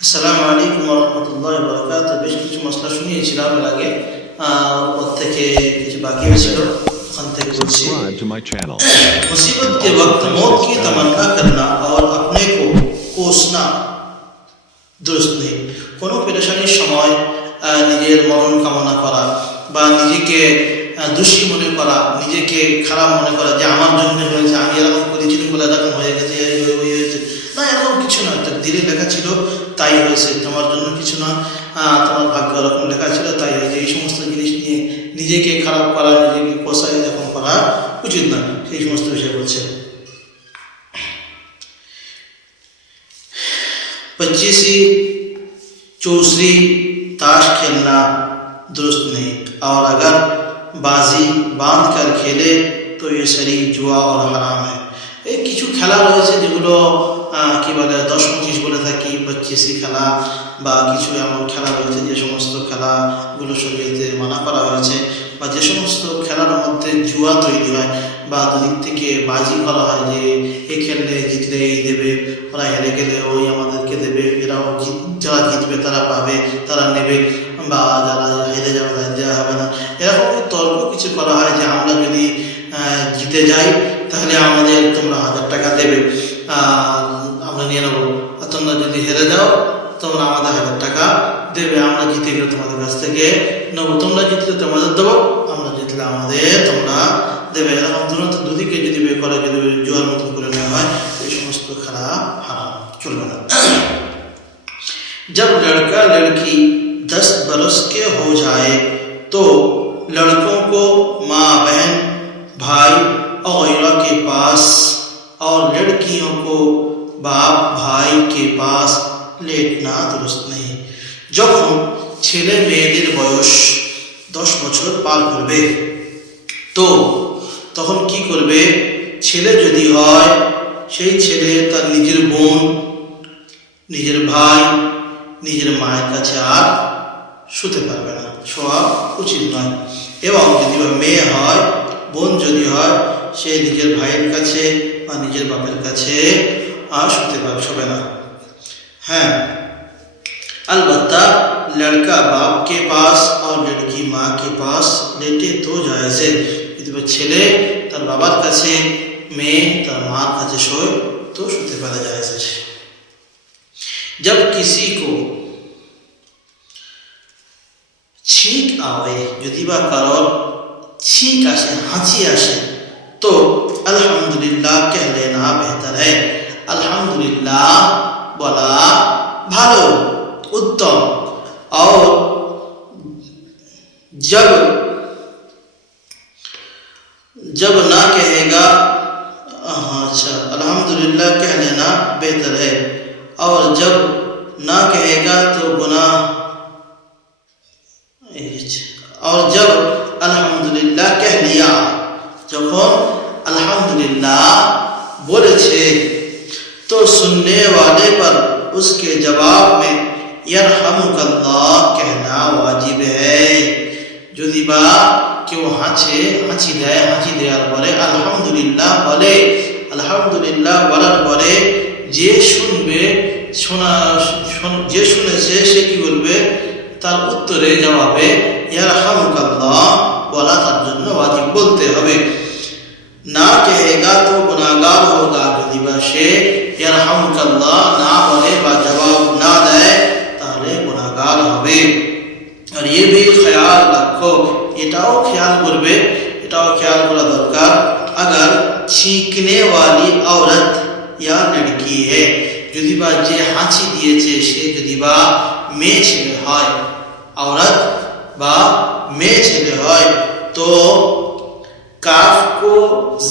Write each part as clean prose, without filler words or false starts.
আসসালামু আলাইকুম ওয়া রাহমাতুল্লাহি ওয়া বারাকাতুহু। বেশ কিছু মশলা শুনিয়েছিলাম এর আগে, ওর থেকে কিছু বাকি ছিল, ওখান থেকে বলছি। Subscribe to my channel. मुसीबत के वक्त मौत की तमन्ना करना और अपने को कोसना दुरुस्त नहीं। কোনো পেরেশানির সময় নিজের মরণ কামনা করা বা নিজেকে দোষী মনে করা, নিজেকে খারাপ মনে করা যে আমার জন্য হয়েছে, আমি এরকম করেছিলাম বলে এরকম হয়ে গেছে, হয়েছে না, এরকম কিছু নয়। তার দিলে লেখা ছিল তাই হয়েছে, তোমার জন্য কিছু না, তোমার ভাগ্য এরকম লেখা ছিল তাই হয়েছে। এই সমস্ত জিনিস নিয়ে নিজেকে খারাপ করা, নিজেকে কোষায় এরকম করা উচিত না, সেই সমস্ত বিষয় বলছে। 25वीं चौसरी ताश खेलना दुरुस्त नहीं, और अगर बाजी बांध कर खेले तो ये शरीक जुआ और हराम है। এই কিছু খেলা রয়েছে যেগুলো কি বলে 10-25 বলে থাকি, 25ই খেলা বা কিছু এমন খেলা রয়েছে যে সমস্ত খেলাগুলো শরীয়তে মানা করা হয়েছে, বা যে সমস্ত খেলার মধ্যে জুয়া তৈরি হয় বা দুদিক থেকে বাজি করা হয় যে এ খেললে জিতলে এই দেবে, ওরা হেরে গেলে ওই আমাদেরকে দেবে, এরাও যারা জিতবে তারা পাবে, তারা নেবে, বা যারা হেরে যাবে তাদের দেওয়া হবে না। এরকম তর্ক কিছু করা হয় যে আমরা যদি জিতে যাই তাহলে আমাদের তোমরা 1000 টাকা দেবে, আমরা নিয়ে নেবো, আর তোমরা যদি হেরে যাও তোমরা আমাদের 1000 টাকা দেবে, আমরা জিতে গেলে তোমাদের কাছ থেকে নেবো, তোমরা জিতলে তোমাদের দেবো, আমরা জিতলে আমাদের তোমরা দেবে। এরকম দুদিকে যদি বে করে, যদি জোয়ার মতন করে নেওয়া হয়, এই সমস্ত খেলা হারাম, চলবে না। जब लड़का लड़की 10 बरस के हो जाए तो लड़कों को माँ बहन भाई और गैरा के पास और लड़कियों को बाप भाई के पास लेटना दुरुस्त नहीं। যখন ছেলে মেয়েদের বয়স 10 বছর পার করবে তো তখন কি করবে, ছেলে যদি হয় সেই ছেলে তার নিজের বোন, নিজের ভাই, নিজের মায়ের কাছে আর শুতে পারবে না, শোয়া উচিত নয়। এবং যদি বা মেয়ে হয়, বোন যদি হয়, সে নিজের ভাইয়ের কাছে বা নিজের বাপের কাছে আর শুতে পারবে, শোবে না। হ্যাঁ, अलबत्ता लड़का बाप के पास और लड़की माँ के पास लेटे तो जायज़ है। যদি ছেলে তার বাবার কাছে, মেয়ে তার মার কাছে শোয় তো শুতে পারা জায়েজ আছে। जब किसी को छींक आवे, যদি বা কারোর छींक আসে, হাঁচি আসে, तो अल्हम्दुलिल्लाह कह लेना बेहतर है। अल्हम्दुलिल्लाह बोला भालो, उत्तम। और जब ना कहेगा, अच्छा, अल्हम्दुलिल्लाह कह लेना बेहतर है, और जब ना कहेगा तो गुनाह, और जब अल्हम्दुलिल्लाह कह लिया, যখন अल्हम्दुलिल्लाह बोलेছে तो सुनने वाले पर उसके जवाब में यरहमुकल्लाह कहना वाजिब है। যদি বা কেউ হাঁচি দেয়, হাঁচি দেওয়ার পরে আলহামদুলিল্লাহ বলে, আলহামদুলিল্লাহ বলার পরে যে শুনবে, যে শুনেছে সে কি বলবে, তার উত্তরে জবাবে ইয়ারহামুকাল্লাহ বলা তার জন্য ওয়াজিব, বলতে হবে। না কহেগা তো গুনাহগার হোগা, যদি বা সে ইয়ারহামুকাল্লাহ না বলে বা জবাব না দেয় তাহলে গুনাহগার হবে। আর ये भी ख्याल रखो, এটাও খেয়াল করবে, এটাও খেয়াল করা দরকার। अगर छींकने वाली औरत या लड़की है, যদি বা যে হাঁচি দিয়েছে সে যদি বা মেয়ে ছেলে হয়, औरत বা মেয়ে ছেলে হয়, তো काफ को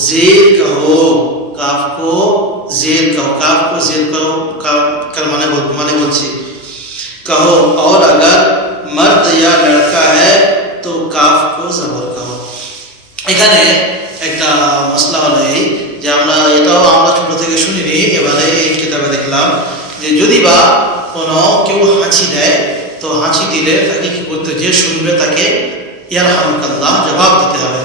जेर कहो, काफ को जेर कहो, काफ को जेर कहो, कल माने बोलছি कहो। और अगर मर्द या लड़का है तो काफ को जबर कहो। এখানে একটা মশলা হলো এই যে এটাও আমরা ছোট থেকে শুনিনি, এবারে এই কিতাবে দেখলাম যে যদি বা কোনো কেউ হাঁচি দেয় তো হাঁচি দিলে তাকে কি করতে, যে শুনবে তাকে ইয়ারহামুকাল্লাহ জবাব দিতে হবে,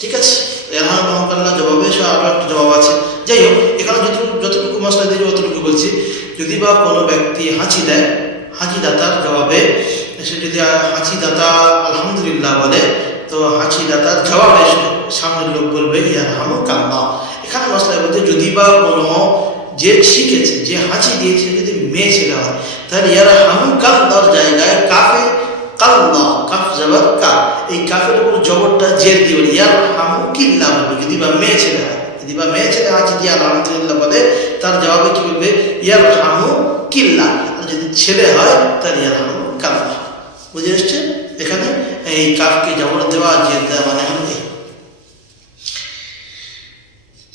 ঠিক আছে? ইয়ারহামুকাল্লাহ জবাবে সে আরো একটা জবাব আছে, যাই হোক, এখানে যতটুকু মশলা দিয়ে অতটুকু বলছি। যদি বা কোনো ব্যক্তি হাঁচি দেয়, হাঁচি দাতার জবাবে সে যদি হাঁচি দাতা আলহামদুলিল্লাহ বলে, তো হাঁচি দাতার জবাবে সামনের লোক বলবে ইয়ারহামুকাল্লাহ। এখানে মশলা বলতে যদি বা কোনো যে শিখেছে, যে হাঁচি দিয়েছে যদি মেয়ে ছেলে হয়, তাহলে ইয়ারহামুকাল্লাহর জায়গায় কাফে কাল্লাহ, কাফ জবর কা, এই কাফের উপর জবরটা জের দিয়ে বলে ইয়ারহামুকিল্লাহ বলবে যদি বা মেয়ে ছেলে হয়। যদি বা মেয়ে ছেলে হাঁচি দিয়ে আলহামদুলিল্লাহ বলে, তার জবাবে কি বলবে ইয়ারহামুকিল্লাহ। আর যদি ছেলে হয় তাহলে ইয়ারহামুকাল্লাহ। বুঝে এসছে? এখানে এই কাফকে জবর দেওয়া জের দেওয়া মানে হল এই।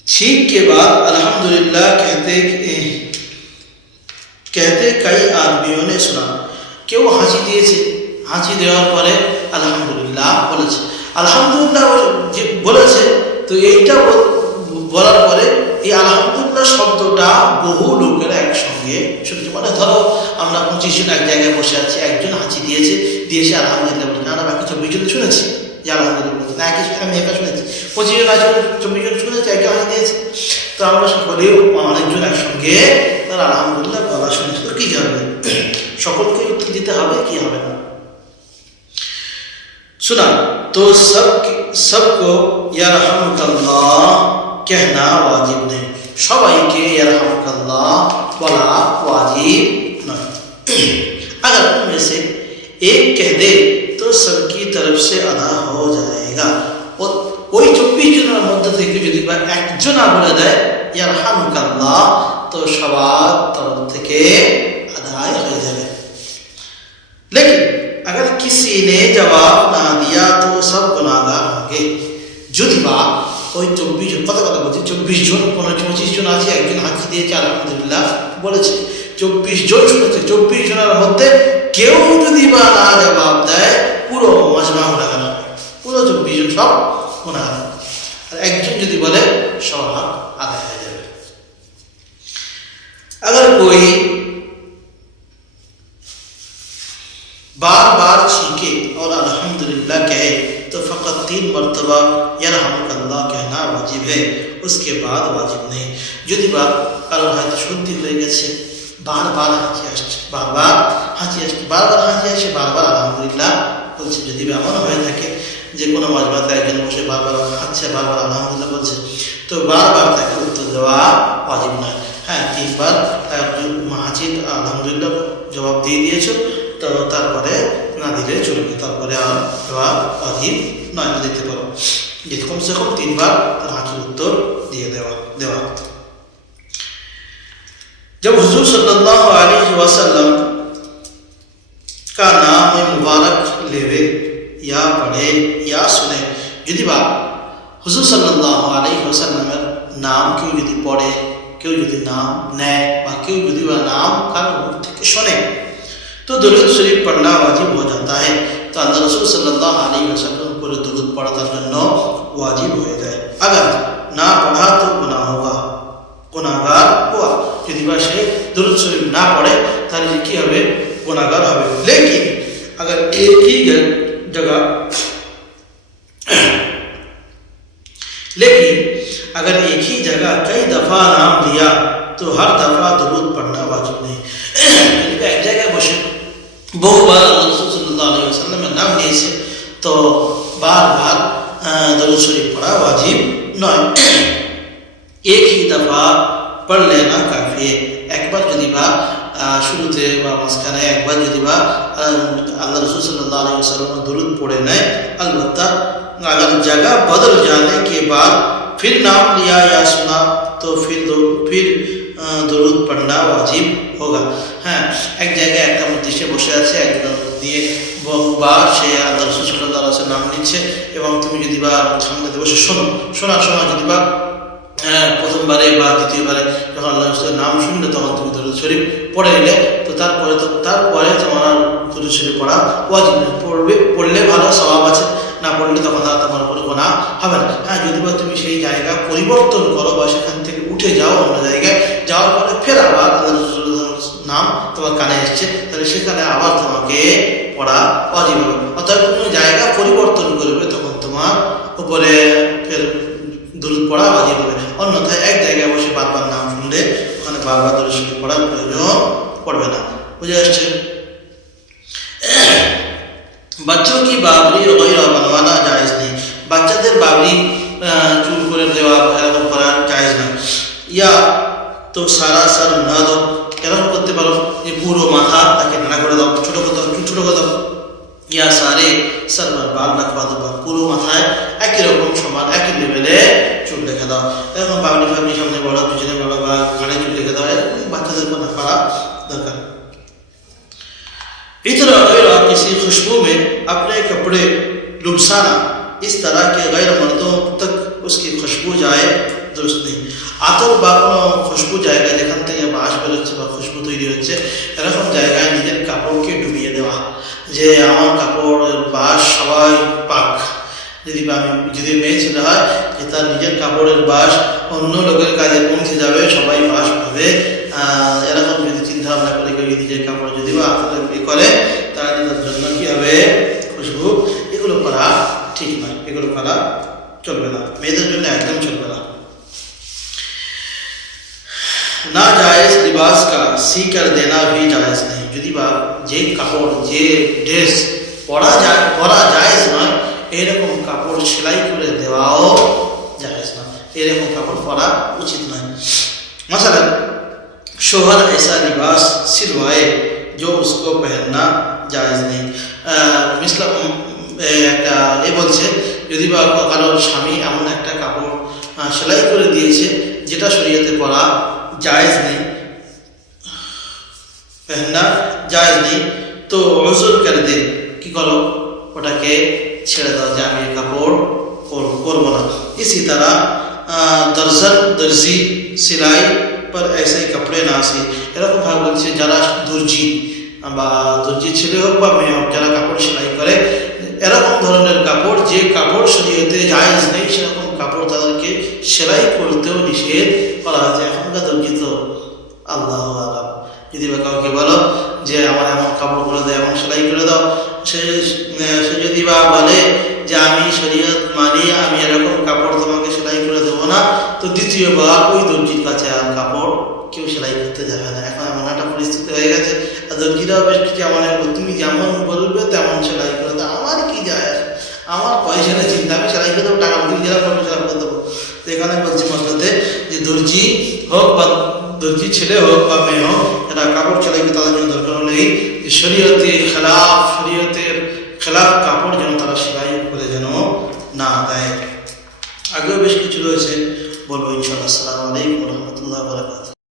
छींक के बाद अल्हम्दुलिल्लाह कहते कई आदमियों ने सुना। কেউ হাঁচি দিয়েছে, হাঁচি দেওয়ার পরে আলহামদুলিল্লাহ বলেছে। আলহামদুলিল্লাহ যে বলেছে, তো এইটা বলার পরে এই আলহামদুলিল্লাহ শব্দটা বহু লোকেরা একসঙ্গে শুনছে। মানে ধরো আমরা 25 জন এক জায়গায় বসে আছি, একজন হাঁচি দিয়েছে আলহামদুলিল্লাহ বলেছে, আমরা বাকি 24 জন শুনেছি যে আলহামদুলিল্লাহ বলেছে। না, আমি একা শুনেছি, 25 জন আছে, 24 জন শুনেছি, একজন হাঁচি দিয়েছে। তো আমরা সকলেও অনেকজন একসঙ্গে তার আলহামদুলিল্লাহ বলা শুনেছি। তো কি যাবে, সকলকে উত্তর দিতে হবে কি হবে না? सुना तो सबको यरहमुकल्लाह कहना वाजिब नहीं, সবাইকে यरहमुकल्लाह बोला वाजिब नहीं। अगर उनमें से एक कह दे तो सबकी तरफ से अदा हो जाएगा। ওই 24 জনের মধ্যে থেকে যদি বা একজন বলে দেয় यरहमुकल्लाह, তো সবার তরফ থেকে আদায় হয়ে যাবে। लेकिन अगर किसी ने जवाब ना दिया तो सब गुनाहगार होंगे। যদি বা ওই 24 জন, কথা বলছি 24 জন, 25 জন আছে, একজন হাঁচি দিয়েছে আলহামদুলিল্লাহ বলেছে, 24 জন শুনেছে, 24 জনের মধ্যে কেউ যদি বা না জবাব দেয়, পুরো মাজমা গুনাহগার, পুরো 24 জন সব গুনাহগার। আর একজন যদি বলে সব আদায় হয়ে যাবে। अगर कोई बार बार छींके और अल्हम्दुलिल्लाह कहे तो फ़कत 3 मरतबा यरहमुकल्लाह कहना वाजिब है, उसके बाद वाजिब नहीं। যদি বা কারোর হয়তো সর্দি হয়ে গেছে, বারবার হাঁচি আসছে, বারবার হাঁচি আসছে, বারবার আলহামদুলিল্লাহ বলছে, যদি এমন হয়ে থাকে যে কোনো মাজমাতে একজন বসে বারবার হাঁচছে, বারবার আলহামদুলিল্লাহ বলছে, তো বারবার তাকে উত্তর দেওয়া ওয়াজিব নয়। হ্যাঁ, 3 বার হাঁচির আলহামদুলিল্লাহ জবাব দিয়ে দিয়েছো, তো তারপরে না দিলে চলবে, তারপরে আর দেওয়া ওয়াজিব নয়, দিতে পারো। যে কমসে কম 3 বার তার হাঁচির উত্তর দিয়ে দেওয়া। जब हुजूर सल्लल्लाहु अलैहि वसल्लम का नाम मुबारक लेवे या पढ़े या सुने, যদি বা হুজুর সাল্লাল্লাহু আলাইহি ওয়াসাল্লামের নাম কেউ যদি পড়ে, কেউ যদি নাম নেয়, বা কেউ যদি বা নাম কারোর মুখ থেকে শোনে, तो दुरूद शरीफ पढ़ना वाजिब हो जाता है। तो अल्लाह रसूल सल्लल्लाहु अलैहि वसल्लम पर दुरूद पढ़ा তার জন্য वाजिब হয়ে যায়। अगर ना पढ़ा तो गुनाहगार हुआ। যদি বা সে दुरूद शरीफ ना पढ़े তাহলে কি হবে, गुनाहगार হবে। लेकिन अगर एक ही जगह कई दफा नाम लिया तो हर दफा दुरूद पढ़ना वाजिब नहीं। এক জায়গায় বসে বহুবার আল্লাহ রাসূল সাল্লাল্লাহু আলাইহি ওয়াসাল্লামের নাম নিয়েছে, তো বারবার दुरूद शरीफ पढ़ा वाजिब নয়। एक ही दफा पढ़ लेना काफी है। একবার যদি বা শুরুতে বা মাঝখানে একবার যদি বা আল্লাহ রাসূল সাল্লাল্লাহু আলাইহি ওয়াসাল্লাম दुरूद पढ़े নেয়, अलबत्ता अगर जगह बदल जाने के बाद फिर नाम लिया या सुना तो फिर दुरूद पढ़ना वाजिब होगा। हाँ, एक जगह একটা মজলিসে বসে আছে, একজন দিয়ে বহুবার সে আল্লাহ রাসূল সাল্লাল্লাহু আলাইহি ওয়াসাল্লাম নাম নিচ্ছে, এবং তুমি যদি বা সামনে বসে শোনার সময় যদি বা প্রথমবারে বা দ্বিতীয়বারে যখন আল্লাহ রাসূলের নাম শুনলে তখন তুমি দুরূদ শরীফ পড়ে নিলে, তো তারপরে তোমার দুরূদ শরীফ পড়া ওয়াজিব। পড়লে ভালো সওয়াব আছে, না পড়লে তখন আর তোমার উপর গুনাহ হবে না। হ্যাঁ, যদি বা তুমি সেই জায়গা পরিবর্তন করো বা সেখান থেকে উঠে যাও অন্য জায়গায়, যাওয়ার পরে ফের আবার নাম তোমার কানে এসছে, তাহলে সেখানে আবার তোমাকে পড়া ওয়াজিব হবে। অর্থাৎ তুমি জায়গা পরিবর্তন করবে, তখন তোমার উপরে ফের দুরূদ পড়া ওয়াজিব হবে। অন্যথায় এক জায়গায় বসে বারবার নাম শুনলে ওখানে বারবার দুরূদ শরীফ পড়ার প্রয়োজন পড়বে না। বুঝে আসছে? बच्चों की बाबरी वगैरह बनवाना जायज़ नहीं, বাচ্চাদের বাবরি চুল করে দেওয়া এরকম করা জায়েজ না। ইয়া তো সারা সার না দাও, এরকম করতে পারো যে পুরো মাথা তাকে নাড়া করে দাও, ছোটো করে দাও, ছোটো করে দাও। ইয়া সারে সার বাল রাখবা দেবা, পুরো মাথায় একই রকম সমান একই লেভেলে চুল রেখে দাও। এরকম বাবরি ফাবরি সামনে বড় পিছনে বড় বা ঘাড়ে চুল রেখে দাও, এরকম বাচ্চাদের কোনো করা দরকার। इतर गैर किसी खुशबू में अपने कपड़े लुबसाना, इस तरह के गैर मर्दों तक उसकी खुशबू जाए दुरुस्त नहीं। आतर বা কোনো খুশবু জায়গায় যেখান থেকে বাস বেরোচ্ছে বা খুশবু তৈরি হচ্ছে এরকম জায়গায় নিজের কাপড়কে ডুবিয়ে দেওয়া, যে আমার কাপড়ের বাস সবাই পাক। যদি মেয়ে ছেলে হয় যে তার নিজের কাপড়ের বাস অন্য লোকের কাজে পৌঁছে যাবে, সবাই বাস পাবে, এরকম যদি চিন্তা ভাবনা করে কেউ নিজের কাপড় যদি বা আত্মতর্পী করে তাহলে তার জন্য কি হবে? খুশবু। এগুলো করা ঠিক নয়, এগুলো করা চলবে না, মেয়েদের জন্য একদম চলবে না। না জায়েজ লিবাস কা সি কর দেনা ভি জায়েজ নেই, যদি বা যে কাপড় যে ড্রেস পরা জায়েজ নয় এরকম কাপড় সেলাই করে দেওয়াও জায়েজ না, এরকম কাপড় পরা উচিত নয়। মশালা शोहर ऐसा लिबास सिलवाए जो उसको पहनना जायज़ नहीं। একটা বলছে যদি বা কারোর স্বামী এমন একটা কাপড় সেলাই করে দিয়েছে যেটা শরীয়তে পরা জায়েজ নেই, पहनना जायज़ नहीं, তো উযর করে দে, কি করো? ওটাকে ছেড়ে দাও যে আমি কাপড় পরবো না। इसी तरह दर्जी सिलाई पर ऐसे कपड़े ना सी, এরকম ভাবে বলছে যারা দর্জি বা দর্জি ছেলে হোক বা মেয়ে হোক যারা কাপড় সেলাই করে এরকম ধরনের কাপড় যে কাপড় শরীয়তে জায়েজ নেই সেরকম কাপড় তাদেরকে সেলাই করতেও নিষেধ করা হয়েছে। এখনকার দর্জি তো আল্লাহু আলাম, যদি বা কাউকে বলো যে আমার এমন কাপড় করে দাও, এমন সেলাই করে দাও, সে যদি বা বলে যে আমি শরীয়ত মানি, আমি এরকম কাপড় তোমাকে সেলাই করে দেবো না, তো দ্বিতীয়বার ওই দর্জির কাছে আর কাপড় কেউ সেলাই করতে যাবে না। এখন এমন একটা পরিস্থিতি হয়ে গেছে, আর দর্জিরাও বেশ কিছু এমন তুমি যেমন বলবে তেমন সেলাই করে দাও, আমার কি যায়, আমার পয়সা নেই চিন্তা, আমি সেলাই করে দেবো, টাকা দিয়ে যারা করবে সেলাই করে দেবো। তো এখানে বলছি মসজিদে যে দর্জি হোক বা দর্জি ছেলে হোক বা মেয়ে হোক, এরা কাপড় সেলাই করে তাদের জন্য দরকার হলেই শরীয়তের খেলাফ কাপড় যেন